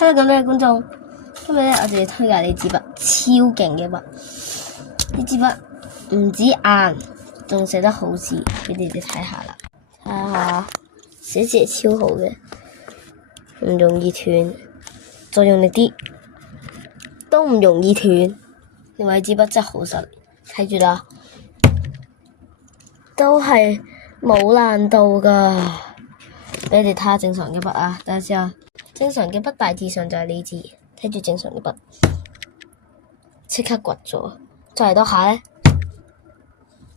Hello，咁多位觀眾，今日咧我哋要推介呢支筆，超勁嘅筆。呢支筆唔止硬，仲寫得好字，俾你哋睇下啦。睇下寫字係超好嘅，唔容易斷，再用力啲都唔容易斷。另外支筆真係好實，睇住啦，都係冇爛到噶。俾你哋睇下正常嘅筆啊，等下先啊。正常嘅筆大致上就係呢支，睇住正常嘅筆，即刻刮咗，再嚟多下咧，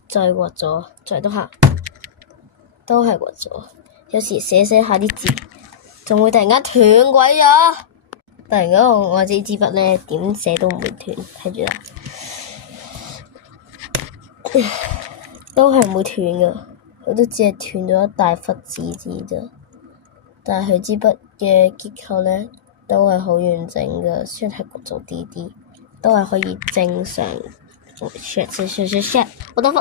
再刮咗，再嚟多下，都係刮咗。有時寫下啲字，仲會突然間斷鬼咗。突然間我支筆咧點寫都唔會斷，睇住啦，都係唔會斷噶，佢都只係斷咗一大忽紙咋。但係佢支筆嘅結構咧都係好完整嘅，雖然係刮咗啲，都係可以正常我得忽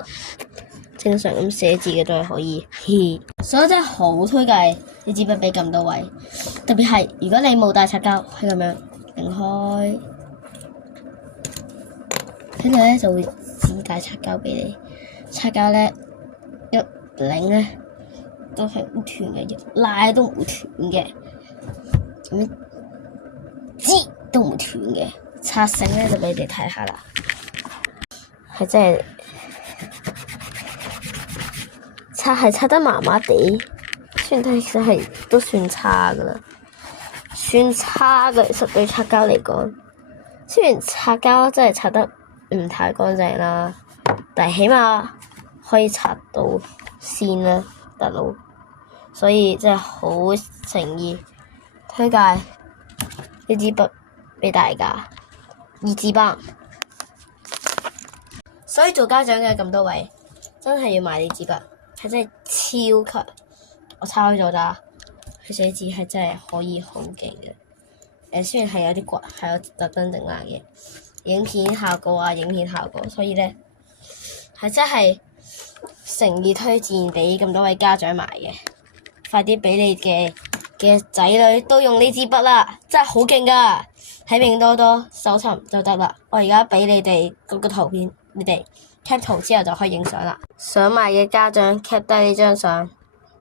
正常咁寫字嘅都係可以。所以真係好推介呢支筆俾咁多位，特別係如果你冇帶擦膠，係咁樣擰開，跟住咧就會自帶擦膠俾你。擦膠咧一擰咧都係唔斷嘅，拉都唔會斷嘅，咁樣擠都唔會斷嘅。擦繩咧就俾你哋睇下啦，係真係擦得麻麻地，雖然睇其實係都算差噶啦，算差嘅。其實對擦膠嚟講，雖然擦膠真係擦得唔太乾淨啦，但係起碼可以擦到線啦，大佬。所以真係好誠意推介呢支筆俾大家，二支筆。所以做家長嘅咁多位，真係要買呢支筆，係真係超級。我抄咗咋，佢寫字係真係可以好勁嘅。雖然係有啲刮，係有特登整爛嘅影片效果，所以咧係真係誠意推薦俾咁多位家長買嘅。快啲俾你嘅仔女都用呢支筆啦，真係好勁噶！喺拼多多搜尋就得啦。我而家俾你哋嗰個圖片，你哋 cap 圖之後就可以影相啦。想買嘅家長 cap 低呢張相。